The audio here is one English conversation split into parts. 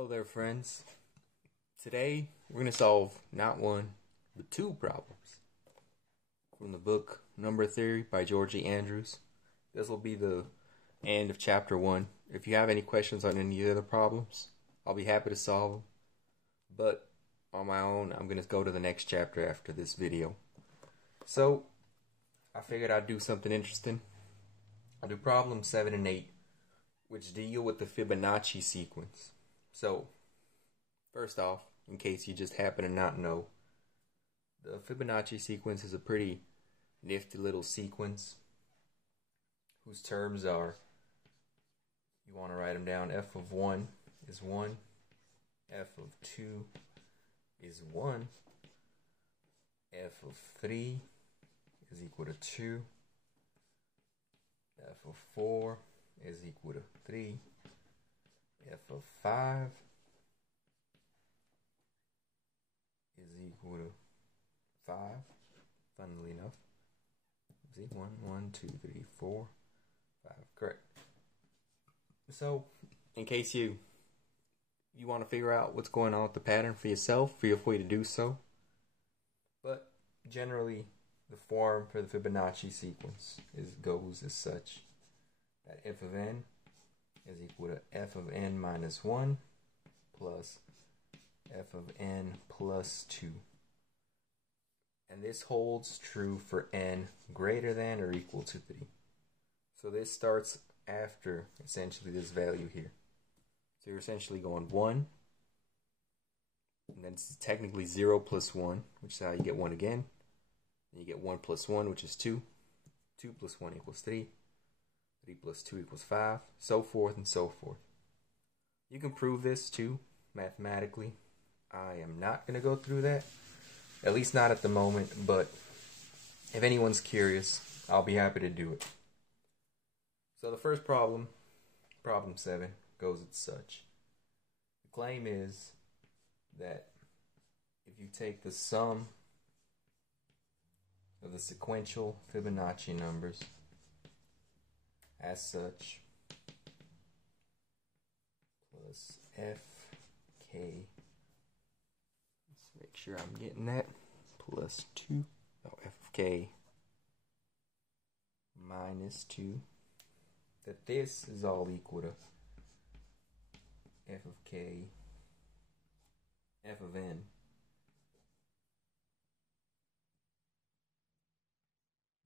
Hello there, friends. Today we're going to solve not one, but two problems from the book Number Theory by George E. Andrews. This will be the end of chapter 1. If you have any questions on any of the problems, I'll be happy to solve them. But on my own, I'm going to go to the next chapter after this video. So, I figured I'd do something interesting. I'll do problems 7 and 8, which deal with the Fibonacci sequence. So, first off, in case you just happen to not know, the Fibonacci sequence is a pretty nifty little sequence whose terms are, you want to write them down, f of 1 is 1, f of 2 is 1, f of 3 is equal to 2, f of 4 is equal to 3, f of 5 is equal to 5, funnily enough. See, 1, 2, 3, 4, 5, correct. So, in case you want to figure out what's going on with the pattern for yourself, feel free to do so. But, generally, the form for the Fibonacci sequence goes as such that f of n is equal to f of n minus 1 plus f of n plus 2. And this holds true for n greater than or equal to 3. So this starts after essentially this value here. So you're essentially going 1, and then it's technically 0 plus 1, which is how you get 1 again. Then you get 1 plus 1, which is 2. 2 plus 1 equals 3. 3 plus 2 equals 5, so forth and so forth. You can prove this too, mathematically. I am not going to go through that, at least not at the moment, but if anyone's curious, I'll be happy to do it. So the first problem, problem 7, goes as such. The claim is that if you take the sum of the sequential Fibonacci numbers as such, plus fk, let's make sure I'm getting that, plus 2, fk minus 2, that this is all equal to f of k, f of n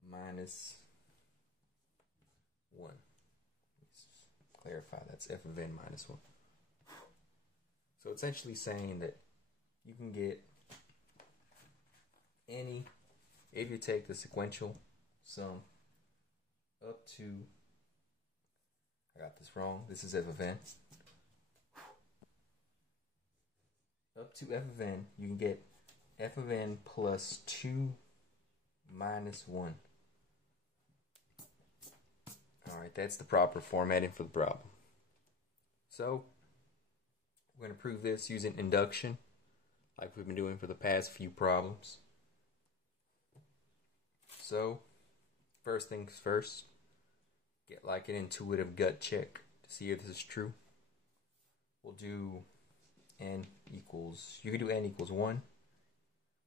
minus 1. Let's clarify, that's f of n minus 1. So essentially saying that you can get any, if you take the sequential sum up to, I got this wrong, this is f of n, up to f of n, you can get f of n plus 2 minus 1. Alright, that's the proper formatting for the problem. So, we're going to prove this using induction, like we've been doing for the past few problems. So, first things first, get like an intuitive gut check to see if this is true. We'll do n equals, you can do n equals 1.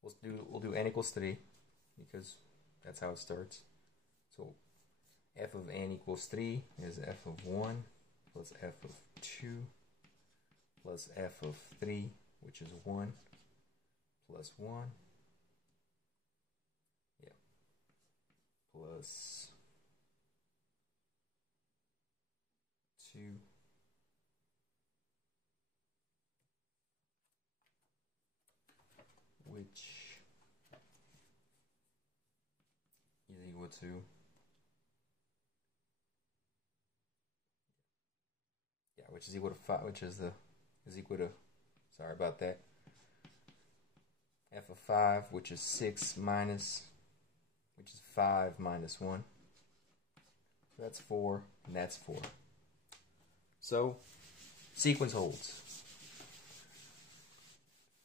We'll do n equals 3, because that's how it starts. So, f of n equals 3 is f of 1 plus f of 2 plus f of 3, which is 1 plus 1, yeah, plus 2 which is equal to, which is equal to 5, which is equal to, sorry about that, f of 5, which is 6 minus, which is 5 minus 1. So that's 4, and that's 4. So, sequence holds.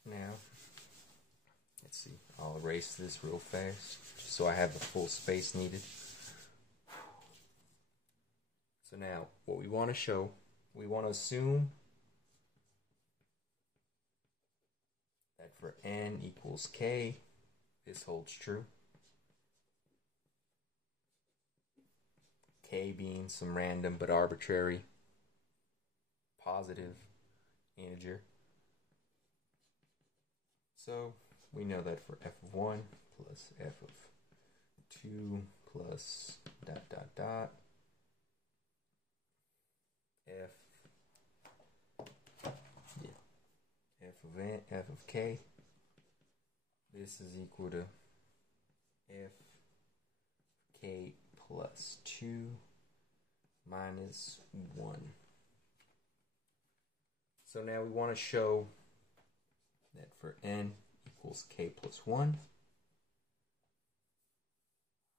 Now, let's see, I'll erase this real fast, just so I have the full space needed. So now, what we want to show, we want to assume for n equals k, this holds true. K being some random but arbitrary positive integer. So we know that for f of 1 plus f of 2 plus dot dot dot f f of k, this is equal to f k plus 2 minus 1. So now we want to show that for n equals k plus 1,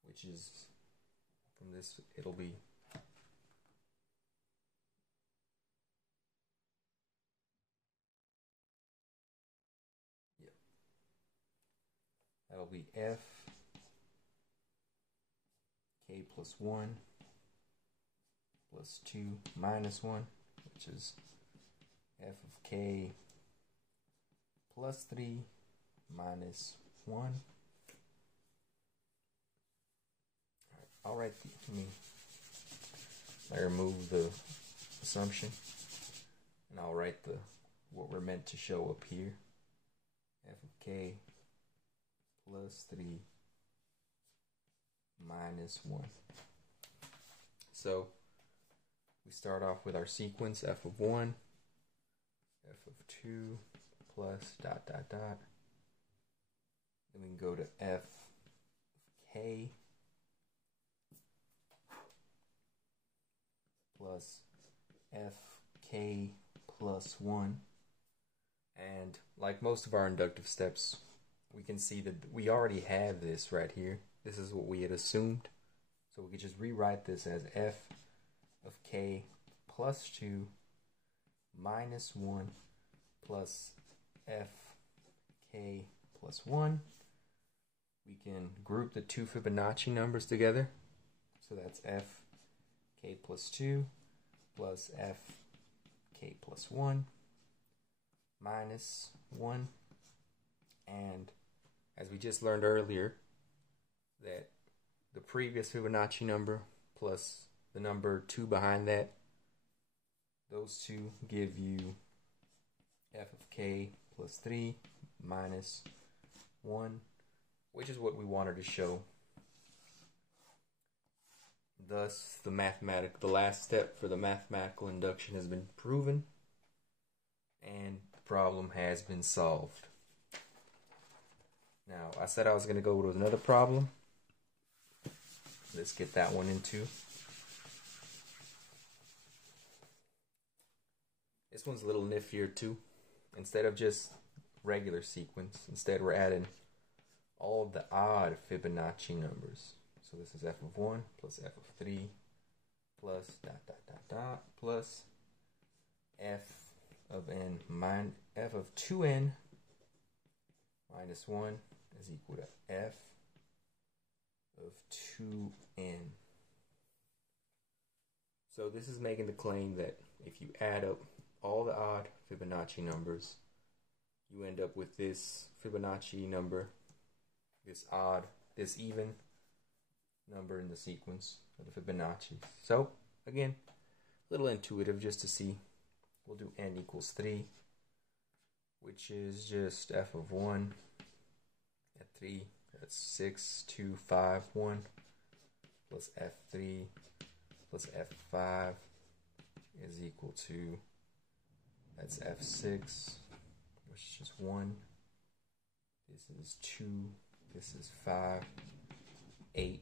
which is, from this, it'll be that'll be f k plus 1 plus 2 minus 1, which is f of k plus 3 minus 1. I'll write I remove the assumption, and I'll write what we're meant to show up here. F of k plus 3 minus 1. So we start off with our sequence f of 1, f of 2 plus dot dot dot. Then we can go to f of k plus f k plus 1. And like most of our inductive steps, we can see that we already have this right here. This is what we had assumed. So we could just rewrite this as f of k plus 2 minus 1 plus f k plus 1. We can group the two Fibonacci numbers together. So that's f k plus 2 plus f k plus 1 minus 1. And as we just learned earlier, that the previous Fibonacci number plus the number 2 behind that, those two give you f of k plus 3 minus 1, which is what we wanted to show. Thus, the last step for the mathematical induction has been proven, and the problem has been solved. Now, I said I was going to go with another problem. Let's get that one into. This one's a little niftier too. Instead of just regular sequence, instead we're adding all the odd Fibonacci numbers. So this is f of 1 plus f of 3 plus dot dot dot dot plus f of n minus f of 2n minus 1 is equal to f of 2n. So this is making the claim that if you add up all the odd Fibonacci numbers, you end up with this Fibonacci number, this even number in the sequence of the Fibonacci. So again, a little intuitive just to see. We'll do n equals 3, which is just f of 1 at 3. That's 6, 2, 5, 1 plus f3 plus f5 is equal to, that's f6, which is just 1. This is 2. This is 5, 8.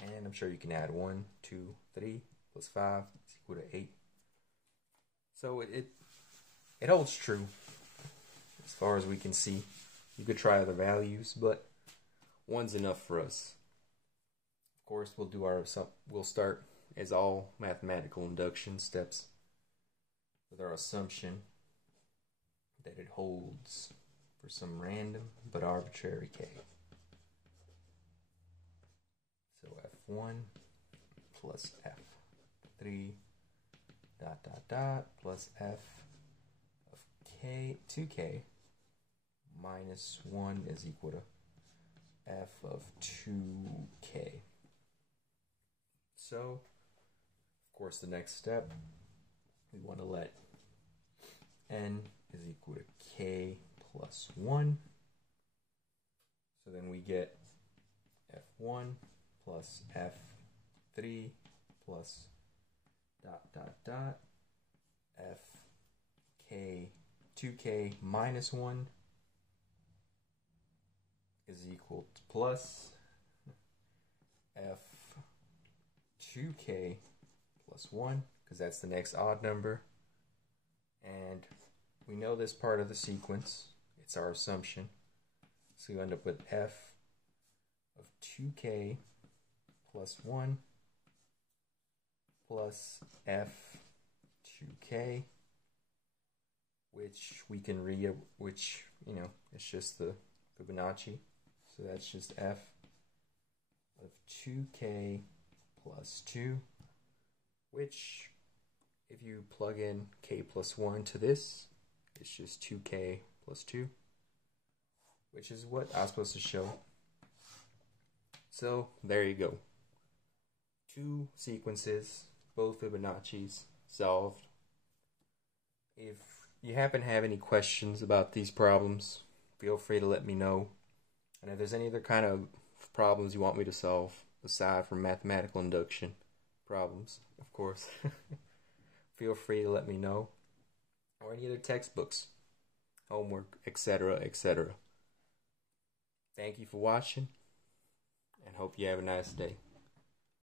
And I'm sure you can add 1, 2, 3 plus 5 is equal to 8. So it holds true as far as we can see. You could try other values, but 1's enough for us. Of course, we'll start as all mathematical induction steps with our assumption that it holds for some random but arbitrary k. So f1 plus f3 dot dot dot plus f of k 2k minus 1 is equal to f of 2k. So, of course, the next step, we want to let n is equal to k plus 1. So then we get f1 plus f3 plus dot dot dot fk 2k minus 1 is equal to plus f2k plus 1, because that's the next odd number. And we know this part of the sequence. It's our assumption. So you end up with f of 2k plus 1 plus f2k, which we can which, you know, it's just the Fibonacci. So that's just f of 2k plus 2, which if you plug in k plus 1 to this, it's just 2k plus 2, which is what I was supposed to show. So there you go. 2 sequences, both Fibonacci's, solved. If you happen to have any questions about these problems, feel free to let me know. And if there's any other kind of problems you want me to solve, aside from mathematical induction problems, of course, feel free to let me know. Or any other textbooks, homework, etc., etc. Thank you for watching, and hope you have a nice day.